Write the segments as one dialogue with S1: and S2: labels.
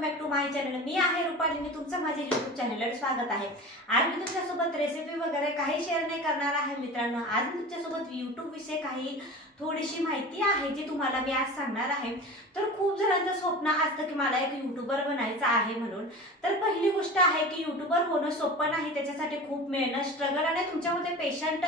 S1: Welcome back to my channel मी आहे रुपालीनी तुमचं माझ्या युट्यूब चॅनलवर स्वागत आहे. आज मी तुमच्यासोबत रेसिपी वगैरे काही शेअर नाही करणार आहे मित्रांनो. आज मी तुमच्यासोबत युट्यूब विषय काही थोडीशी माहिती आहे जी तुम्हाला मी आज सांगणार आहे. तर खूप जणांचं स्वप्न असतं की मला एक युट्यूबर बनायचं आहे म्हणून. तर पहिली गोष्ट आहे की युट्यूबर होणं सोपं नाही त्याच्यासाठी खूप मेहनत स्ट्रगल आणि तुमच्यामध्ये पेशंट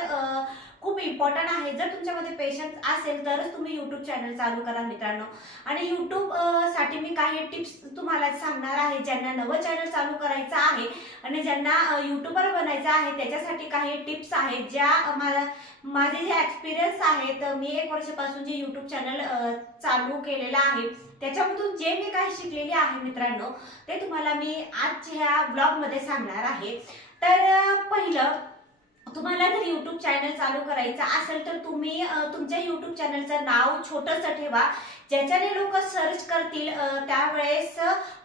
S1: खूप इम्पॉर्टंट आहे. जर तुमच्यामध्ये पेशन्स असेल तरच तुम्ही युट्यूब चॅनल चालू करा मित्रांनो. आणि युट्यूबसाठी मी काही टिप्स तुम्हाला सांगणार आहे. ज्यांना नवं चॅनल चालू करायचं आहे आणि ज्यांना युट्यूबर बनायचं आहे त्याच्यासाठी काही टिप्स आहेत ज्या मला माझे जे एक्सपिरियन्स आहेत मी एक वर्षापासून जे युट्यूब चॅनल चालू केलेलं आहे त्याच्यामधून जे मी काही शिकलेले आहे मित्रांनो ते तुम्हाला मी आजच्या ह्या ब्लॉगमध्ये सांगणार आहे. तर पहिलं तुम्हाला जर युट्यूब चॅनल चालू करायचं असेल तर तुम्ही तुमच्या युट्यूब चॅनलचं नाव छोटंसं ठेवा ज्याच्याने लोक सर्च करतील त्यावेळेस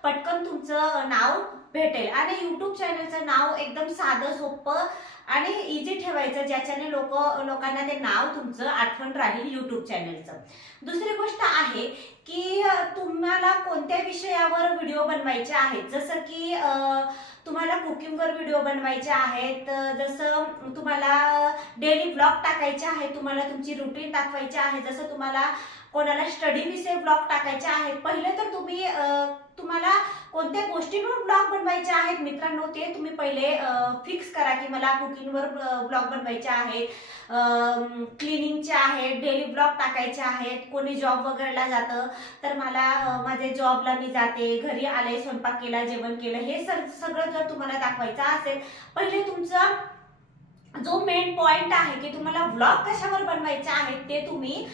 S1: पटकन तुमचं नाव भेटेल. आणि युट्यूब चॅनलचं नाव एकदम साधं सोपं आणि इझी ठेवायचं ज्याच्याने लोक लोकांना ते नाव तुमचं आठवण राहील युट्यूब चॅनलचं दुसरी गोष्ट आहे की तुम्हाला कोणत्या विषयावर व्हिडिओ बनवायचे आहेत? जसं की तुम्हाला कुकिंगवर व्हिडिओ बनवायचे आहेत जसं तुम्हाला डेली ब्लॉग टाकायचे आहे तुम्हाला तुमची रुटीन दाखवायची आहे जसं तुम्हाला कोणाला स्टडी विषय ब्लॉग टाकायचे आहेत पहिले तर तुम्ही तुम्हाला कोणत्या गोष्टींवर ब्लॉग बनवायचे आहेत? मित्रांनो ते तुम्ही पहिले फिक्स करा की मला कुकिंगवर ब्लॉग बनवायचे आहेत. क्लिनिंगचे आहेत डेली ब्लॉग टाकायचे आहेत. कोणी जॉब वगैरेला जातं तर मला माझ्या जॉबला मी जाते घरी आले स्वयंपाक केला जेवण केलं हे सगळं जर तुम्हाला दाखवायचं असेल पहिले तुमचं जो मेन पॉइंट आहे की तुम्हाला ब्लॉग कशावर बनवायचे आहेत ते तुम्ही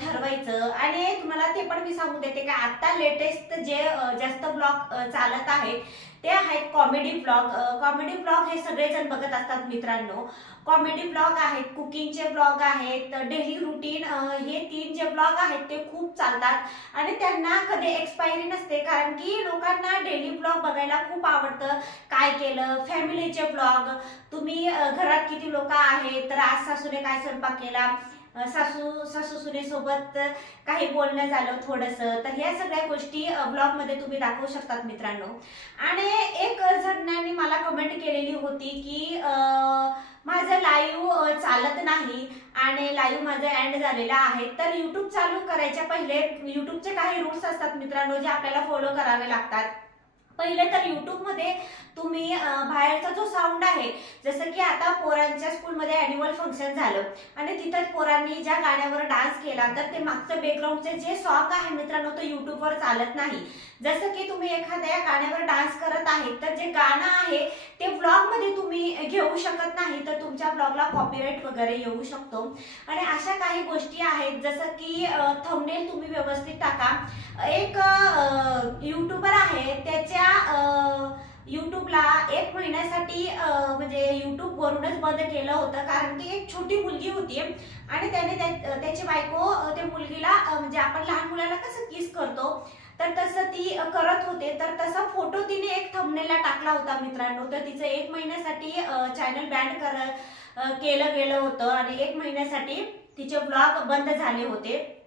S1: ठरवायचं. आणि तुम्हाला ते पण मी सांगून देते की आता लेटेस्ट जे जास्त ब्लॉग चालत आहेत ते आहेत कॉमेडी ब्लॉग कॉमेडी ब्लॉग हे सगळेजण बघत असतात मित्रांनो. कॉमेडी ब्लॉग आहेत कुकिंगचे ब्लॉग आहेत डेली रुटीन हे तीन जे ब्लॉग आहेत ते खूप चालतात. आणि त्यांना कधी एक्सपायरी नसते कारण की लोकांना डेली ब्लॉग बघायला खूप आवडतं. काय केलं? फॅमिलीचे ब्लॉग तुम्ही घरात किती लोक आहेत? तर आज सासूने काय स्वयंपाक केला? सासू सासू काही बोलणं झालं थोडंसं तर ह्या सगळ्या गोष्टी ब्लॉगमध्ये तुम्ही दाखवू शकतात मित्रांनो. आणि एक जणांनी मला कमेंट केलेली होती की माझं लाईव्ह चालत नाही आणि लाईव्ह माझं एंड झालेलं आहे. तर युट्यूब चालू करायच्या पहिले युट्यूबचे काही रूल्स असतात मित्रांनो जे आपल्याला फॉलो करावे लागतात. पहिले तर युट्यूबमध्ये तुम्ही बाहेरचा जो साऊंड आहे जसं की आता पोरांच्या स्कूलमध्ये अॅन्युअल फंक्शन झालं आणि तिथं पोरांनी ज्या गाण्यावर डान्स केला तर ते मागचं बॅकग्राऊंडचे जे सॉन्ग आहे मित्रांनो तो युट्यूबवर चालत नाही. जसं की तुम्ही एखाद्या गाण्यावर डान्स करत आहे तर जे गाणं आहे ते व्लॉगमध्ये तुम्ही घेऊ शकत नाही तर तुमच्या ब्लॉगला कॉपीराईट वगैरे येऊ शकतो. आणि अशा काही गोष्टी आहेत जसं की थंबनेल तुम्ही व्यवस्थित टाका. एक युट्यूबर आहे त्याच्या युट्यूबला एक महिन्यासाठी म्हणजे युट्यूब वरूनच बंद केलं होतं कारण की एक छोटी मुलगी होती. आणि त्याने त्या- त्याची बायको त्या मुलगीला म्हणजे आपण लहान मुलाला कसं किस करतो तर तसं ती करत होते. तर तसा फोटो तिने एक थंबनेला टाकला होता मित्रांनो. तर तिचं एक महिन्यासाठी चॅनल बॅन कर केलं गेलं होतं. आणि एक महिन्यासाठी तिचे ब्लॉग बंद झाले होते.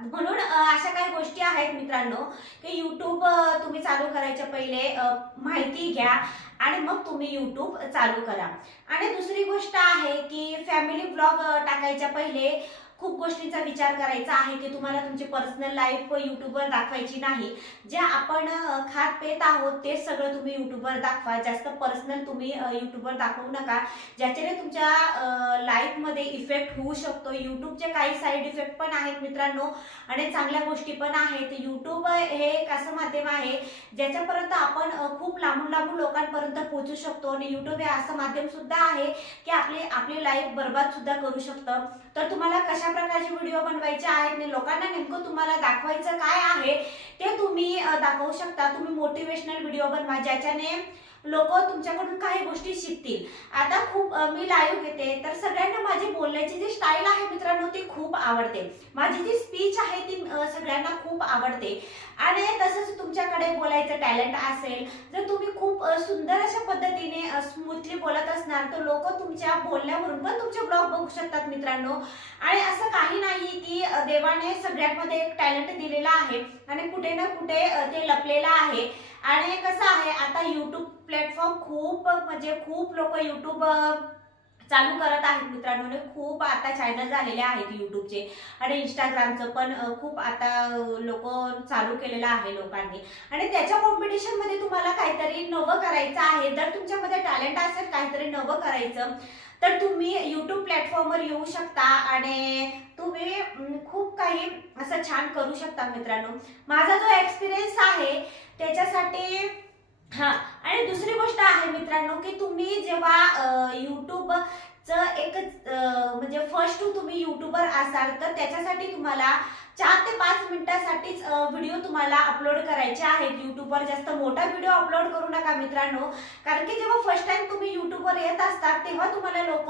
S1: म्हणून अशा काही गोष्टी आहेत मित्रांनो की युट्यूब तुम्ही चालू करायच्या पहिले माहिती घ्या आणि मग तुम्ही युट्यूब चालू करा. आणि दुसरी गोष्ट आहे की फॅमिली ब्लॉग टाकायच्या पहिले खूप गोष्टींचा विचार करायचा आहे की तुम्हाला तुमची पर्सनल लाईफ युट्यूबवर दाखवायची नाही. जे आपण खात पेत आहोत ते सगळं तुम्ही युट्यूबवर दाखवा. जास्त पर्सनल तुम्ही अ, युट्यूबवर दाखवू नका. ज्याच्याने तुमच्या लाईफमध्ये इफेक्ट होऊ शकतो. युट्यूबचे काही साईड इफेक्ट पण आहेत मित्रांनो आणि चांगल्या गोष्टी पण आहेत. युट्यूब हे एक असं माध्यम आहे ज्याच्यापर्यंत आपण खूप लांबून लांबून लोकांपर्यंत पोहोचू शकतो. आणि युट्यूब हे असं माध्यम सुद्धा आहे की आपली आपली लाईफ बर्बाद सुद्धा करू शकतं. तर तुम्हाला बनवायचे आहेत आणि लोकांना नेमकं तुम्हाला दाखवायचं काय आहे ते तुम्ही दाखवू शकता. तुम्ही मोटिवेशनल व्हिडिओ बनवा ज्याच्याने लोक तुमच्याकडून काही गोष्टी शिकतील. आता खूप मी लाईव्ह घेते तर सगळ्यांना माझी बोलण्याची जी स्टाईल आहे मित्रांनो ती खूप आवडते. माझी जी स्पीच आहे ती सगळ्यांना खूप आवडते. आणि तसंच तुमच्याकडे बोलायचं टॅलेंट असेल जर तुम्ही खूप सुंदर अशा पद्धतीने स्मूथली बोलत असणार तर लोक तुमच्या बोलण्यावरून पण तुमचे ब्लॉग बघू शकतात मित्रांनो. आणि असं काही नाही की देवाने सगळ्यांमध्ये एक टॅलेंट दिलेला आहे आणि कुठे ना कुठे ते लपलेलं आहे. आणि कसं आहे आता युट्यूब प्लॅटफॉर्म खूप म्हणजे खूप लोक युट्यूब चालू करत आहेत मित्रांनो. म्हणजे खूप आता चॅनल झालेले आहेत युट्यूबचे. आणि इंस्टाग्रामचं पण खूप आता लोक चालू केलेलं आहे लोकांनी. आणि त्याच्या कॉम्पिटिशनमध्ये तुम्हाला काहीतरी नवं करायचं आहे. जर तुमच्यामध्ये टॅलेंट असेल काहीतरी नवं करायचं तर तुम्ही युट्यूब प्लॅटफॉर्मवर येऊ शकता आणि तुम्ही खूप काही असं छान करू शकता मित्रांनो. माझा जो एक्सपिरियन्स आहे त्याच्यासाठी हा. आणि दुसरी गोष्ट आहे मित्रांनो की तुम्ही जेव्हा युट्यूब एक म्हणजे फर्स्ट तुम्ही युट्यूबर असाल तर त्याच्यासाठी तुम्हाला चार ते पाच मिनिटासाठीच व्हिडिओ तुम्हाला अपलोड करायचे आहेत युट्यूबवर जास्त मोठा व्हिडिओ अपलोड करू नका मित्रांनो. कारण की जेव्हा फर्स्ट टाइम तुम्ही युट्यूबवर येत असतात तेव्हा तुम्हाला लोक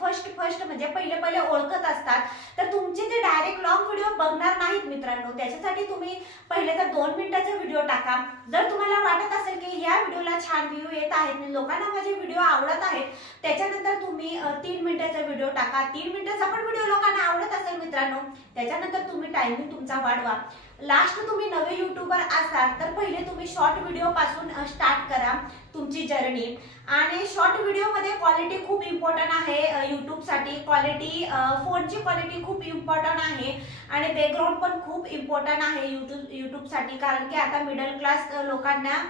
S1: फर्स्ट फर्स्ट म्हणजे पहिले पहिले ओळखत असतात. तर तुमचे ते डायरेक्ट लॉंग व्हिडिओ बघणार नाहीत मित्रांनो त्याच्यासाठी तुम्ही पहिले तर दोन मिनिटाचा व्हिडिओ टाका. जर तुम्हाला वाटत असेल की या व्हिडिओला छान व्ह्यू येत आहेत आणि लोकांना माझे व्हिडिओ आवडत आहेत त्याच्यानंतर तुम्ही तीन मिनिटाचा व्हिडिओ टाका. तीन मिनिटाचा पण व्हिडिओ लोकांना आवडत असेल मित्रांनो त्याच्यानंतर तुम्ही टायमिंग तुमचा वाढवा. लास्ट तुम्ही नवे युट्यूबर असाल तर पहिले तुम्ही शॉर्ट व्हिडिओ पासून स्टार्ट करा तुमची जर्नी आणि शॉर्ट व्हिडिओमध्ये क्वालिटी खूप इम्पॉर्टंट आहे यूट्यूबसाठी क्वालिटी फोनची क्वालिटी खूप इम्पॉर्टंट आहे. आणि बॅकग्राऊंड पण खूप इम्पॉर्टंट आहे युट्यूब यूट्यूबसाठी कारण की आता मिडल क्लास लोकांना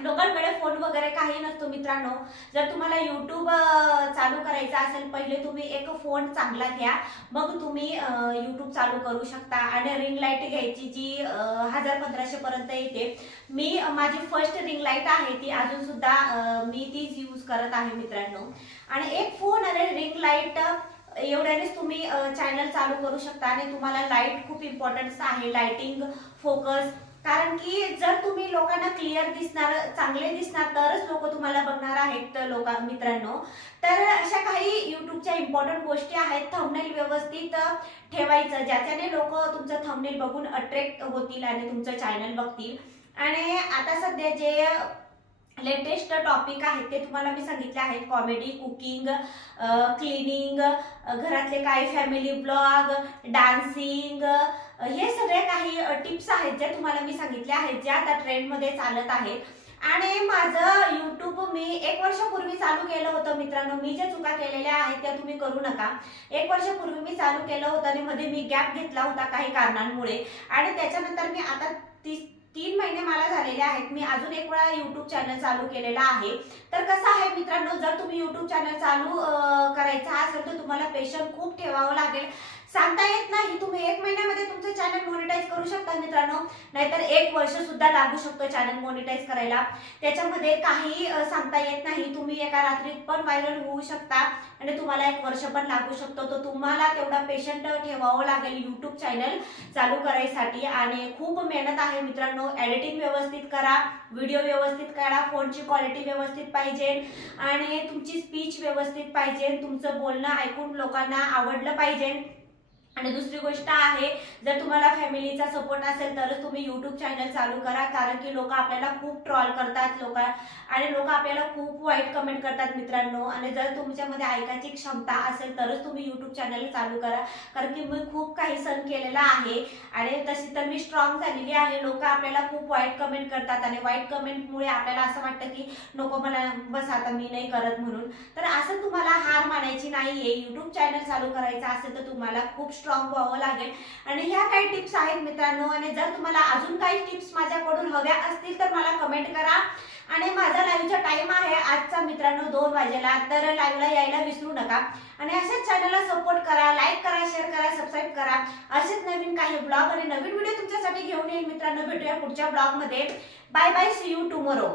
S1: लोकांकडे फोन वगैरे काही नसतो मित्रांनो. जर तुम्हाला युट्यूब चालू करायचं असेल पहिले तुम्ही एक फोन चांगला घ्या. मग तुम्ही युट्यूब चालू करू शकता. आणि रिंग लाइट घ्यायची जी हजार पंधराशे पर्यंत येते. मी माझी फर्स्ट रिंग लाइट आहे ती अजून सुद्धा मी तीच यूज करत आहे मित्रांनो. आणि एक फोन आणि रिंग लाइट एवढ्यानेच तुम्ही चॅनल चालू करू शकता. आणि तुम्हाला लाइट खूप इम्पॉर्टन्स आहे. लाइटिंग फोकस कारण की जर तुम्ही लोकांना क्लिअर दिसणार चांगले दिसणार तरच लोक तुम्हाला बघणार आहेत लोक मित्रांनो. तर अशा काही युट्यूबच्या इम्पॉर्टंट गोष्टी आहेत. थंबनेल व्यवस्थित ठेवायचं ज्याच्याने लोक तुमचं थंबनेल बघून अट्रॅक्ट होतील आणि तुमचं चॅनल बघतील. आणि आता सध्या जे लेटेस्ट टॉपिक आहेत ते तुम्हाला मी सांगितले आहेत. कॉमेडी कुकिंग क्लिनिंग घरातले काही फॅमिली ब्लॉग डान्सिंग हे सगळे काही टिप्स आहेत ज्या तुम्हाला मी सांगितले आहेत ज्या आता ट्रेंडमध्ये चालत आहेत. आणि माझं युट्यूब मी एक वर्षापूर्वी चालू केलं होतं मित्रांनो. मी ज्या चुका केलेल्या आहेत त्या तुम्ही करू नका. एक वर्षापूर्वी मी चालू केलं होतं आणि मध्ये मी गॅप घेतला होता काही कारणांमुळे. आणि त्याच्यानंतर मी आता ती तीन महिने मला झालेले आहेत. मी अजून एक वेळा युट्यूब चॅनल चालू केलेला आहे. तर कसं आहे मित्रांनो? जर तुम्ही युट्यूब चॅनल चालू करायचा असेल तर तुम्हाला पेशंट खूप ठेवावं लागेल. सांगता येत नाही. तुम्ही एक महिना चॅनल मोनिटाईज करू शकता मित्रांनो. नाहीतर एक वर्ष सुद्धा लागू शकतो चॅनल मोनिटाईज करायला. त्याच्यामध्ये काही सांगता येत नाही. तुम्ही एका रात्रीत पण व्हायरल होऊ शकता आणि तुम्हाला एक वर्ष पण लागू शकतो. तर तुम्हाला तेवढा पेशंट ठेवावं लागेल युट्यूब चॅनल चालू करायसाठी. आणि खूप मेहनत आहे मित्रांनो. एडिटिंग व्यवस्थित करा व्हिडिओ व्यवस्थित करा फोनची क्वालिटी व्यवस्थित पाहिजे आणि तुमची स्पीच व्यवस्थित पाहिजे. तुमचं बोलणं ऐकून लोकांना आवडलं पाहिजे. आणि दुसरी गोष्ट आहे जर तुम्हाला फॅमिलीचा सपोर्ट असेल तरच तुम्ही युट्यूब चॅनल चालू करा कारण की लोक आपल्याला खूप ट्रॉल करतात लोक आणि लोक आपल्याला खूप वाईट कमेंट करतात मित्रांनो. आणि जर तुमच्यामध्ये ऐकायची क्षमता असेल तरच तुम्ही युट्यूब चॅनल चालू करा कारण की मी खूप काही सण केलेला आहे आणि तशी तर मी स्ट्रॉंग झालेली आहे. लोक आपल्याला खूप वाईट कमेंट करतात आणि वाईट कमेंटमुळे आपल्याला असं वाटतं की नको मला बस आता मी नाही करत म्हणून. तर असं तुम्हाला हार मानायची नाही आहे यूट्यूब चॅनल चालू करायचं असेल तर तुम्हाला खूप स्ट्रॉंग व्हावं लागेल. आणि ह्या काही टिप्स आहेत मित्रांनो आणि जर तुम्हाला अजून काही टिप्स माझ्याकडून हव्या असतील तर मला कमेंट करा. आणि माझा लाईव्हचा टाइम आहे आजचा मित्रांनो दोन वाजेला तर लाईव्हला यायला विसरू नका. आणि अशाच चॅनलला सपोर्ट करा लाईक करा शेअर करा सबस्क्राईब करा. असेच नवीन काही ब्लॉग आणि नवीन व्हिडिओ तुमच्यासाठी घेऊन येईल मित्रांनो. भेटूया पुढच्या ब्लॉगमध्ये bye bye see you tomorrow